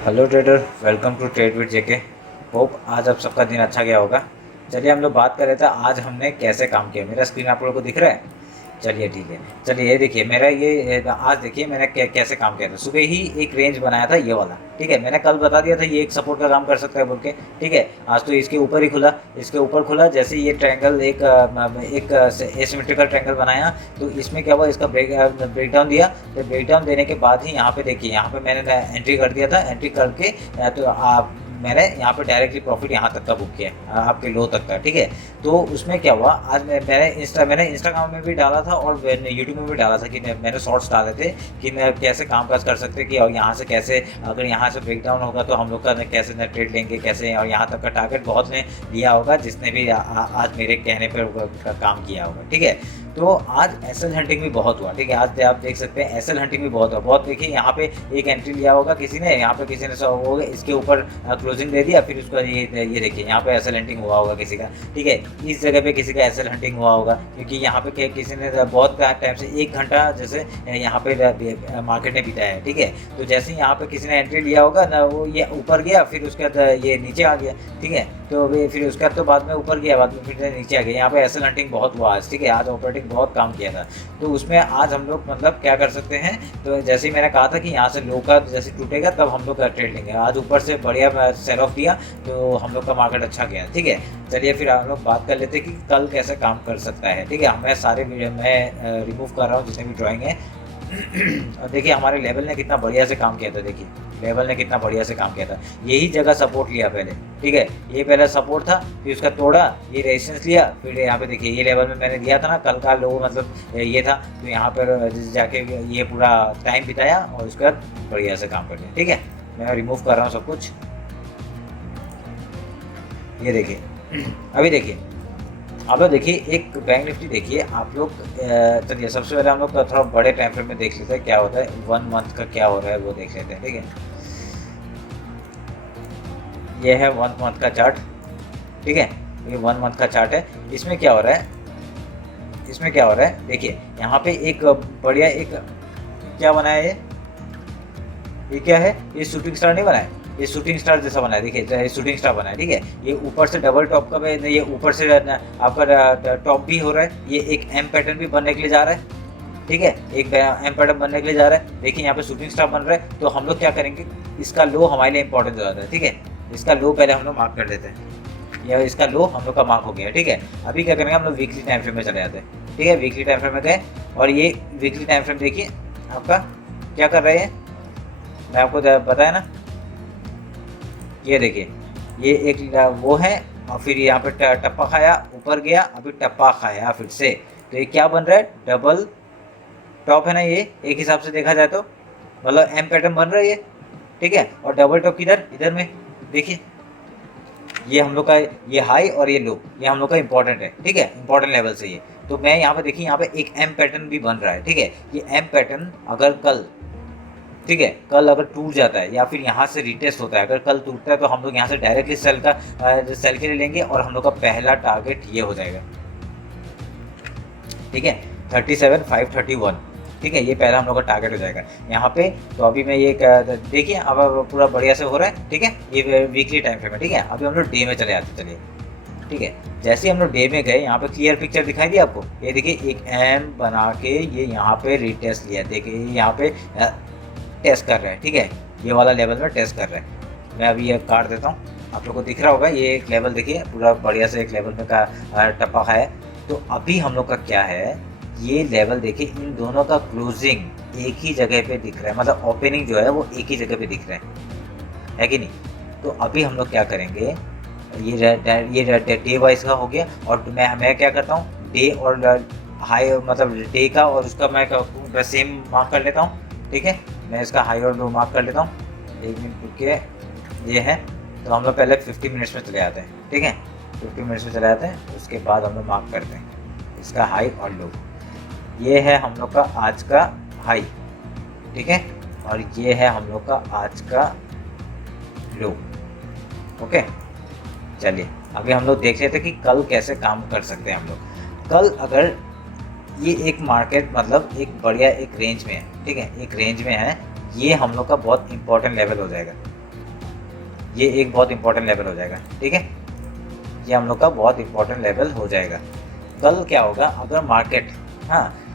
Hello trader, welcome to trade with JK. Hope आज आप सबका दिन अच्छा गया होगा। चलिए हम लोग बात कर रहे थे आज हमने कैसे काम किया। मेरा स्क्रीन आप लोगों को दिख रहा है? चलिए ठीक है। चलिए ये देखिए मेरा आज देखिए मैंने कैसे काम किया था। सुबह ही एक रेंज बनाया था ये वाला, ठीक है। मैंने कल बता दिया था ये एक सपोर्ट का काम कर सकता है बोल के, ठीक है। आज तो इसके ऊपर ही खुला, इसके ऊपर खुला जैसे ये ट्रायंगल एक एसिमेट्रिकल ट्रायंगल बनाया। तो इसमें क्या हुआ, इसका ब्रेक डाउन दिया। तो ब्रेक डाउन देने के बाद ही यहाँ पे देखिए, यहाँ पे मैंने एंट्री कर दिया था। एंट्री करके तो आप मैंने यहाँ पे डायरेक्टली प्रॉफिट यहाँ तक का बुक किया, आपके लो तक का, ठीक है। तो उसमें क्या हुआ, आज मैंने इंस्टाग्राम में भी डाला था और यूट्यूब में भी डाला था कि मैंने शॉर्ट्स डाले थे कि मैं कैसे काम काज कर सकते कि, और यहाँ से कैसे, अगर यहाँ से ब्रेक डाउन होगा तो हम लोग का कैसे ना ट्रेड लेंगे कैसे, और यहाँ तक का टारगेट बहुत ने लिया होगा जिसने भी आज मेरे कहने पर काम किया होगा, ठीक है। तो आज एसएल हंटिंग भी बहुत हुआ, ठीक है। आज आप देख सकते हैं एसएल हंटिंग भी बहुत हुआ। बहुत देखिए यहाँ पे एक एंट्री लिया होगा किसी ने, यहाँ पे किसी ने इसके ऊपर क्लोजिंग दे दिया, फिर उसका ये देखिए यहाँ पे एसएल हंटिंग हुआ होगा किसी का, ठीक है। इस जगह पे किसी का एसएल हंटिंग हुआ होगा क्योंकि यहाँ पे किसी ने बहुत टाइम से 1 घंटा जैसे यहाँ पे मार्केट ने बिताया है, ठीक है। तो जैसे ही यहाँ पे किसी ने एंट्री लिया होगा ना, वो ये ऊपर गया, फिर उसके बाद ये नीचे आ गया, ठीक है। तो फिर उसके बाद तो बाद में ऊपर गया, बाद में फिर नीचे आ गया। यहाँ पे एसएल हंटिंग बहुत हुआ आज, ठीक है। आज ऑपरेटिंग बहुत काम किया था। तो उसमें आज हम लोग मतलब क्या कर सकते हैं, तो जैसे ही मैंने कहा था कि यहाँ से लो का जैसे टूटेगा तब हम लोग का ट्रेड लेंगे। आज ऊपर से बढ़िया सेल ऑफ दिया तो हम लोग का मार्केट अच्छा गया, ठीक है। चलिए फिर हम लोग बात कर लेते हैं कि कल कैसे काम कर सकता है, ठीक है। मैं सारे वीडियो में रिमूव कर रहा हूँ जितने भी ड्राइंग है। और देखिए हमारे लेवल ने कितना बढ़िया से काम किया था, देखिए लेवल ने कितना बढ़िया से काम किया था। यही जगह सपोर्ट लिया पहले, ठीक है। ये पहला सपोर्ट था, फिर उसका तोड़ा, ये रेजिस्टेंस लिया, फिर यहाँ पे देखिए ये लेवल में मैंने दिया था ना कल का लो, मतलब ये था। तो यहाँ पर जाके ये पूरा टाइम बिताया और उसके बाद बढ़िया से काम कर लिया, ठीक है। मैं रिमूव कर रहा हूँ सब कुछ। ये देखिए अभी देखिए आप लोग, देखिए एक बैंक निफ्टी देखिए आप लोग। चलिए सबसे पहले हम लोग थोड़ा बड़े टाइम फ्रेम में देख लेते हैं क्या होता है, 1 मंथ का क्या हो रहा है वो देख लेते हैं, ठीक है। ये है 1 मंथ का चार्ट, ठीक है। ये 1 मंथ का चार्ट है। इसमें क्या हो रहा है, इसमें क्या हो रहा है देखिए, यहाँ पे एक बढ़िया एक क्या बना है, ये क्या है, ये शूटिंग स्टार नहीं बना है, ये शूटिंग स्टार जैसा बना है, देखिए शूटिंग स्टार बना है, ठीक है। ये ऊपर से डबल टॉप का, ये ऊपर से आपका टॉप भी हो रहा है, ये एक एम पैटर्न भी बनने के लिए जा रहा है, ठीक है। एक एम पैटर्न बनने के लिए जा रहा है। देखिए यहाँ पे शूटिंग स्टार बन रहा है। तो हम लोग क्या करेंगे, इसका लो हमारे लिए इंपॉर्टेंट हो जाता है, ठीक है। इसका लो पहले हम लोग मार्क कर देते हैं, या इसका लो हम लोग का मार्क हो गया, ठीक है। अभी क्या करेंगे, हम लोग वीकली टाइम फ्रेम में चले जाते हैं, ठीक है। वीकली टाइम फ्रेम में गए और ये वीकली टाइम फ्रेम देखिए आपका क्या कर रहे हैं, मैं आपको बताया ना। ये देखिए ये एक वो है, और फिर यहाँ पे टप्पा खाया, ऊपर गया, अभी टप्पा खाया फिर से। तो ये क्या बन रहा है, डबल टॉप है ना, ये एक हिसाब से देखा जाए तो मतलब एम पैटर्न बन रहा है ये, ठीक है। और डबल टॉप किधर, इधर में देखिए, ये हम लोग का ये हाई और ये लो, ये हम लोग का इंपॉर्टेंट है, ठीक है। इंपॉर्टेंट लेवल से ये, तो मैं यहाँ पे देखिए यहाँ पे एक एम पैटर्न भी बन रहा है, ठीक है। ये एम पैटर्न अगर कल, ठीक है, कल अगर टूट जाता है या फिर यहाँ से रिटेस्ट होता है, अगर कल टूटता है तो हम लोग यहाँ से डायरेक्टली सेल के लिए लेंगे और हम लोग का पहला टारगेट ये हो जाएगा, ठीक है। 37,531, ठीक है। ये पहला हम लोग का टारगेट हो जाएगा यहाँ पे। तो अभी मैं ये देखिए अब पूरा बढ़िया से हो रहा है, ठीक है। ये वीकली टाइम फ्रेम है, ठीक है। अभी हम लोग डे में चले आते, चलिए, ठीक है। जैसे ही हम लोग डे में गए, यहाँ पे क्लियर पिक्चर दिखाई दी आपको। ये देखिए एक एम बना के ये यहाँ पे रिटेस्ट लिया, देखिए यहाँ पे टेस्ट कर रहा है, ठीक है। ये वाला लेवल में टेस्ट कर रहा है। मैं अभी ये काट देता हूँ, आप लोग को दिख रहा होगा। ये एक लेवल देखिए पूरा बढ़िया से एक लेवल में का टप्पा खाया है। तो अभी हम लोग का क्या है, ये लेवल देखिए इन दोनों का क्लोजिंग एक ही जगह पे दिख रहा है, मतलब ओपनिंग जो है वो एक ही जगह पे दिख रहा है कि नहीं। तो अभी हम लोग क्या करेंगे, ये डे वाइज का हो गया। और मैं क्या करता हूँ, डे और हाई मतलब डे का और उसका मैं सेम मार्क कर लेता हूँ, ठीक है। मैं इसका हाई और लो मार्क कर लेता हूँ। 1 मिनट रुक के, ये है। तो हम लोग पहले 50 मिनट्स में चले जाते हैं, ठीक है। 50 मिनट्स में चले जाते हैं, उसके बाद हम लोग मार्क करते हैं इसका हाई और लो। ये है हम लोग का आज का हाई, ठीक है। और ये है हम लोग का आज का लो, ओके। चलिए अभी हम लोग देख लेते हैं कि कल कैसे काम कर सकते हैं हम लोग। कल अगर ये एक मार्केट मतलब एक बढ़िया एक रेंज में है, ठीक है, एक रेंज में है, ये हम लोग का बहुत इंपॉर्टेंट लेवल हो जाएगा, ये एक बहुत इंपॉर्टेंट लेवल हो जाएगा, ठीक है। ये हम लोग का बहुत इंपॉर्टेंट लेवल हो जाएगा। कल क्या होगा अगर मार्केट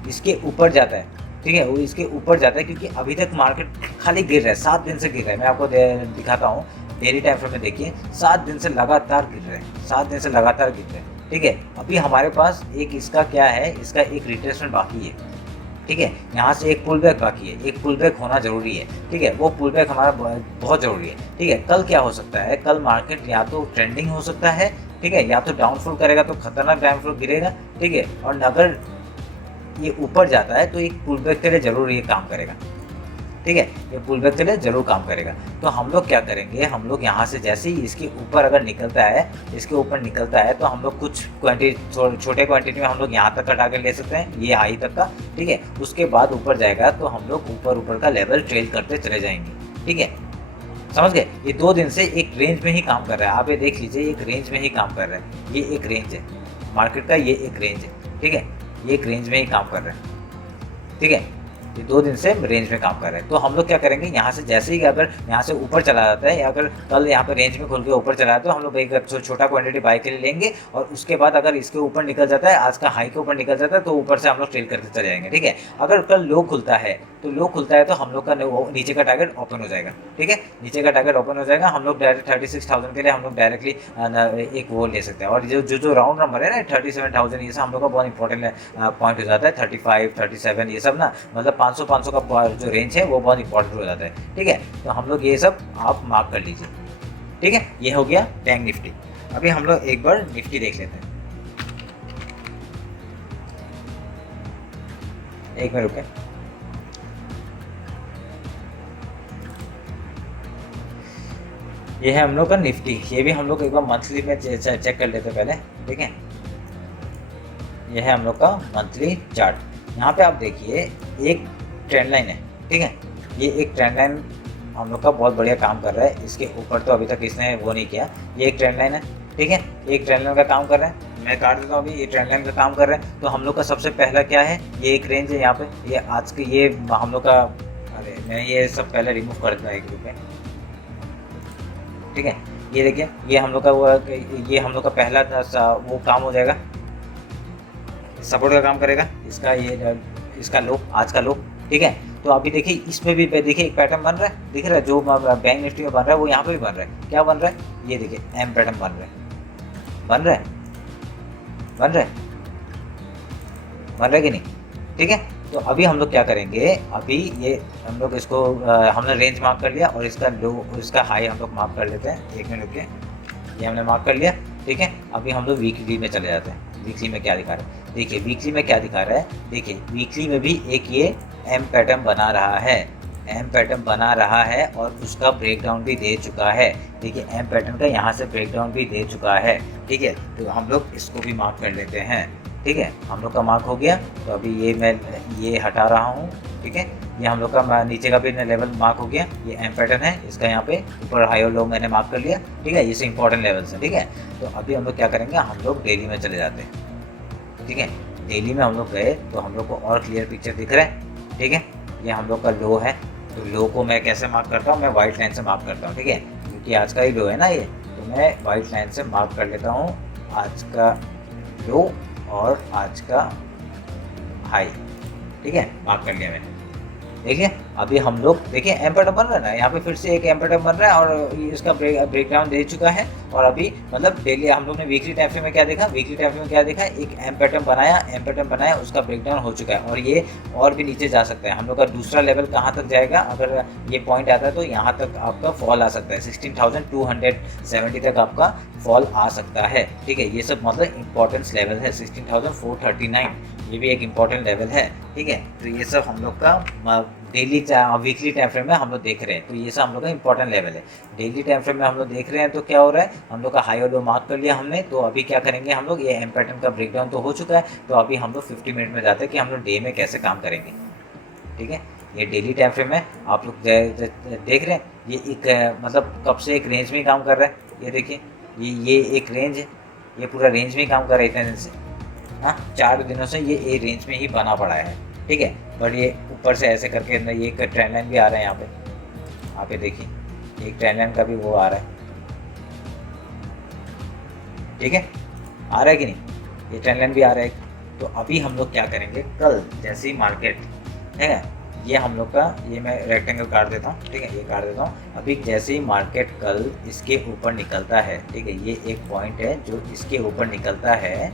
इसके ऊपर जाता है, ठीक है, वो इसके ऊपर जाता है, क्योंकि अभी तक मार्केट खाली गिर रहा है, 7 दिन से गिर रहा है। मैं आपको दिखाता हूँ, डेली टाइम फ्रेम में देखिए, 7 दिन से लगातार गिर रहे हैं, 7 दिन से लगातार गिर रहे हैं, ठीक है। अभी हमारे पास एक इसका क्या है, इसका एक रिट्रेसमेंट बाकी है, ठीक है। यहाँ से एक पुल बैक बाकी है, एक पुल बैक होना जरूरी है, ठीक है। वो पुल बैक हमारा बहुत जरूरी है, ठीक है। कल क्या हो सकता है, कल मार्केट या तो ट्रेंडिंग हो सकता है, ठीक है, या तो डाउनफॉल करेगा तो खतरनाक डाउनफॉल गिरेगा, ठीक है। और अगर ये ऊपर जाता है तो एक पुल बैक के लिए जरूर ये काम करेगा, ठीक है। ये पुल बैक के लिए जरूर काम करेगा। तो हम लोग क्या करेंगे, हम लोग यहाँ से जैसे ही इसके ऊपर अगर निकलता है, इसके ऊपर निकलता है, तो हम लोग कुछ क्वांटिटी, छोटे क्वांटिटी में हम लोग यहाँ तक का टारगेट ले सकते हैं, ये हाई तक का, ठीक है। उसके बाद ऊपर जाएगा तो हम लोग ऊपर का लेवल ट्रेल करते चले जाएंगे, ठीक है। समझ गए। ये 2 दिन से एक रेंज में ही काम कर रहा है, आप ये देख लीजिए, एक रेंज में ही काम कर रहा है। ये एक रेंज है मार्केट का, ये एक रेंज है, ठीक है। ये एक रेंज में ही काम कर रहा है, ठीक है। ये 2 दिन से रेंज में काम कर रहे हैं। तो हम लोग क्या करेंगे, यहाँ से जैसे ही अगर यहाँ से ऊपर चला जाता है, या अगर कल यहाँ पे रेंज में खुल के ऊपर चला जाता है, तो हम लोग एक छोटा क्वांटिटी बाय के लिए लेंगे, और उसके बाद अगर इसके ऊपर निकल जाता है, आज का हाई के ऊपर निकल जाता है, तो ऊपर से हम लोग ट्रेल करते चले जाएंगे, ठीक है। अगर कल लो खुलता है, तो हम लोग का नीचे का टारगेट ओपन हो जाएगा, ठीक है। नीचे का टारगेट ओपन हो जाएगा, हम लोग डायरेक्ट 36,000 के लिए हम लोग डायरेक्टली एक वो ले सकते हैं। और जो राउंड नंबर है ना 37,000, ये सब हम लोग का बहुत इंपॉर्टेंट पॉइंट हो जाता है। 35, 37 ये सब ना, मतलब 500 का जो रेंज है वो बहुत इंपॉर्टेंट हो जाता है, ठीक है। तो हम लोग ये सब आप मार्क कर लीजिए, ठीक है। ये हो गया बैंक निफ्टी। अभी हम लोग एक बार निफ्टी देख लेते हैं, एक मिनट रुके। ये है हम लोग का निफ्टी, ये भी हम लोग एक बार मंथली में चेक कर लेते हैं पहले, ठीक है। ये है हम लोग का मंथली चार्ट। यहाँ पे आप देखिए एक ट्रेंड लाइन है, ठीक है। ये एक ट्रेंड लाइन हम लोग का बहुत बढ़िया काम कर रहा है। इसके ऊपर तो अभी तक इसने वो नहीं किया। ये एक ट्रेंड लाइन है, ठीक है, एक ट्रेंड लाइन का काम कर रहा है। मैं काट देता हूँ अभी, ये ट्रेंड लाइन का काम कर रहा है। तो हम लोग का सबसे पहला क्या है, ये एक रेंज है यहाँ पे, ये आज के ये हम लोग का, अरे मैं ये सब पहले रिमूव कर देता एक रुपये, ठीक है। ये देखिए, ये हम लोग का वो, ये हम लोग का पहला वो काम हो जाएगा, सपोर्ट का काम करेगा इसका, ये इसका लो, आज का लो, ठीक है। तो अभी देखिए इसमें भी देखिए एक पैटर्न बन रहा है, दिख रहा है, जो बैंक निफ्टी में बन रहा है वो यहाँ पे भी बन रहा है। क्या बन रहा है, ये देखिए एम पैटर्न बन रहा है, बन रहा है, बन रहा है, बन रहा है कि नहीं, ठीक है। तो अभी हम लोग क्या करेंगे, अभी ये हम लोग इसको हमने रेंज मार्क कर लिया, और इसका लो और इसका हाई हम लोग मार्क कर लेते हैं। एक मिनट रुकिए, ये हमने मार्क कर लिया, ठीक है। अभी हम लोग वीकली में चले जाते हैं। वीकली में क्या दिखा रहा है, देखिए वीकली में क्या दिखा रहा है, देखिए वीकली में भी एक ये एम पैटर्न बना रहा है, एम पैटर्न बना रहा है, और उसका ब्रेकडाउन भी दे चुका है। देखिए एम पैटर्न का यहाँ से ब्रेकडाउन भी दे चुका है, ठीक है। तो हम लोग इसको भी मार्क कर लेते हैं, ठीक है। हम लोग का मार्क हो गया। तो अभी ये मैं ये हटा रहा हूँ, ठीक है। ये हम लोग का नीचे का भी लेवल मार्क हो गया। ये एम पैटर्न है, इसका यहाँ पे ऊपर हाई और लो मैंने मार्क कर लिया, ठीक है। ये से इंपॉर्टेंट लेवल्स है, ठीक है। तो अभी हम लोग क्या करेंगे, हम लोग डेली में चले जाते हैं, ठीक है। डेली में हम लोग गए तो हम लोग को और क्लियर पिक्चर दिख रहा है, ठीक है। ये हम लोग का लो है, तो लो को मैं कैसे मार्क करता हूँ, मैं वाइट लाइन से मार्क करता हूँ, ठीक है, क्योंकि आज का ही लो है ना ये। तो मैं वाइट लाइन से मार्क कर लेता हूँ आज का लो और आज का हाई, ठीक है, मार्क कर लिया मैंने। देखिए अभी हम लोग देखिए एम पैटर्न बन रहा है ना, यहाँ पे फिर से एक एम पैटर्न बन रहा है, और इसका ब्रेकडाउन दे चुका है। और अभी मतलब डेली हम लोग ने वीकली टाइम फ्रेम में क्या देखा, वीकली टाइम फ्रेम में क्या देखा, एक एम पैटर्न बनाया, एम पैटर्न बनाया, उसका ब्रेकडाउन हो चुका है, और ये और भी नीचे जा सकता है। हम लोग का दूसरा लेवल कहाँ तक जाएगा, अगर ये पॉइंट आता है तो यहाँ तक आपका फॉल आ सकता है, 16,270 तक आपका फॉल आ सकता है, ठीक है। ये सब मतलब इंपॉर्टेंस लेवल है। 16,439 ये भी एक इम्पॉर्टेंट लेवल है, ठीक है। तो ये सब हम लोग का डेली वीकली टाइम फ्रेम में हम लोग देख रहे हैं। तो ये सब हम लोग का इंपॉर्टेंट लेवल है। डेली टाइम फ्रेम में हम लोग देख रहे हैं, तो क्या हो रहा है, हम लोग का हाई और लो मार्क कर लिया हमने। तो अभी क्या करेंगे हम लोग, ये एम पैटर्न का ब्रेकडाउन तो हो चुका है, तो अभी हम लोग 50 मिनट में जाते हैं कि हम लोग डे में कैसे काम करेंगे, ठीक है। ये डेली टाइम फ्रेम में आप लोग देख रहे हैं, ये एक मतलब कब से एक रेंज में काम कर रहा है। ये देखिए ये एक रेंज है, ये पूरा रेंज में काम कर रहा है इतने दिन से, हाँ 4 दिनों से ये रेंज में ही बना पड़ा है, ठीक है। बट ये ऊपर से ऐसे करके ये एक ट्रेंड लाइन भी आ रहा है यहाँ पे, देखिए एक ट्रेंड लाइन का भी वो आ रहा है, ठीक है, आ रहा है कि नहीं, ये ट्रेंड लाइन भी आ रहा है। तो अभी हम लोग क्या करेंगे, कल जैसे ही मार्केट, ठीक है, ये हम लोग का, ये मैं रेक्टेंगल काट देता हूँ, ठीक है, ये काट देता हूँ। अभी जैसे ही मार्केट कल इसके ऊपर निकलता है, ठीक है, ये एक पॉइंट है जो इसके ऊपर निकलता है,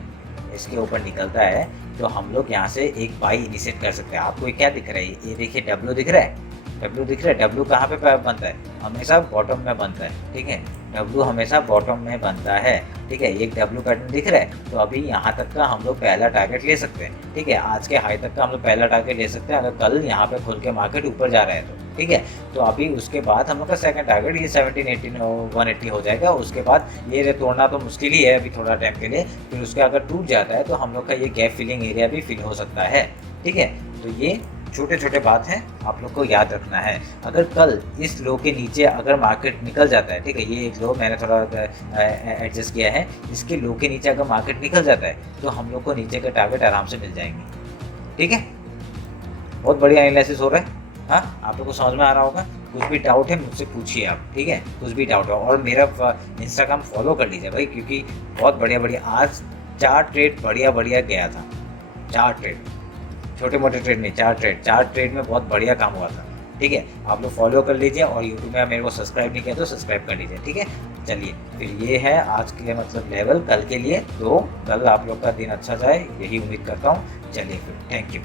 इसके ऊपर निकलता है, तो हम लोग यहाँ से एक बाई इनिशिएट कर सकते हैं। आपको ये क्या दिख रहा है, ये देखिए डब्ल्यू दिख रहा है, डब्ल्यू दिख रहा है। डब्ल्यू कहाँ पे बनता है, हमेशा बॉटम में बनता है, ठीक है, डब्ल्यू हमेशा बॉटम में बनता है, ठीक है। एक डब्ल्यू पैटर्न दिख रहा है, तो अभी यहाँ तक का हम लोग पहला टारगेट ले सकते हैं, ठीक है, आज के हाई तक का हम लोग पहला टारगेट ले सकते हैं अगर कल यहाँ पे खुल के मार्केट ऊपर जा रहा है तो, ठीक है। तो अभी उसके बाद हम लोग का सेकंड टारगेट ये 17, 18, 180 हो जाएगा। उसके बाद ये तोड़ना तो मुश्किल ही है अभी थोड़ा टाइम के लिए, फिर उसके अगर टूट जाता है तो हम लोग का ये गैप फिलिंग एरिया भी फिल हो सकता है, ठीक है। तो ये छोटे छोटे बात हैं, आप लोग को याद रखना है। अगर कल इस लो के नीचे अगर मार्केट निकल जाता है, ठीक है, ये एक लो मैंने थोड़ा एडजस्ट किया है, इसके लो के नीचे अगर मार्केट निकल जाता है तो हम लोग को नीचे के टारगेट आराम से मिल जाएंगे, ठीक है। बहुत बढ़िया एनालिसिस हो रहा है, हाँ, आप लोग को समझ में आ रहा होगा। कुछ भी डाउट है मुझसे पूछिए आप, ठीक है, कुछ भी डाउट है। और मेरा इंस्टाग्राम फॉलो कर लीजिए भाई, क्योंकि बहुत बढ़िया बढ़िया आज 4 ट्रेड बढ़िया बढ़िया गया था, 4 ट्रेड, छोटे मोटे ट्रेड नहीं, 4 ट्रेड में बहुत बढ़िया काम हुआ था, ठीक है। आप लोग फॉलो कर लीजिए और यूट्यूब में मेरे को सब्सक्राइब नहीं किया तो सब्सक्राइब कर लीजिए, ठीक है। चलिए फिर ये है आज के मतलब लेवल कल के लिए, तो कल आप लोग का दिन अच्छा जाए यही उम्मीद करता हूँ। चलिए फिर, थैंक यू।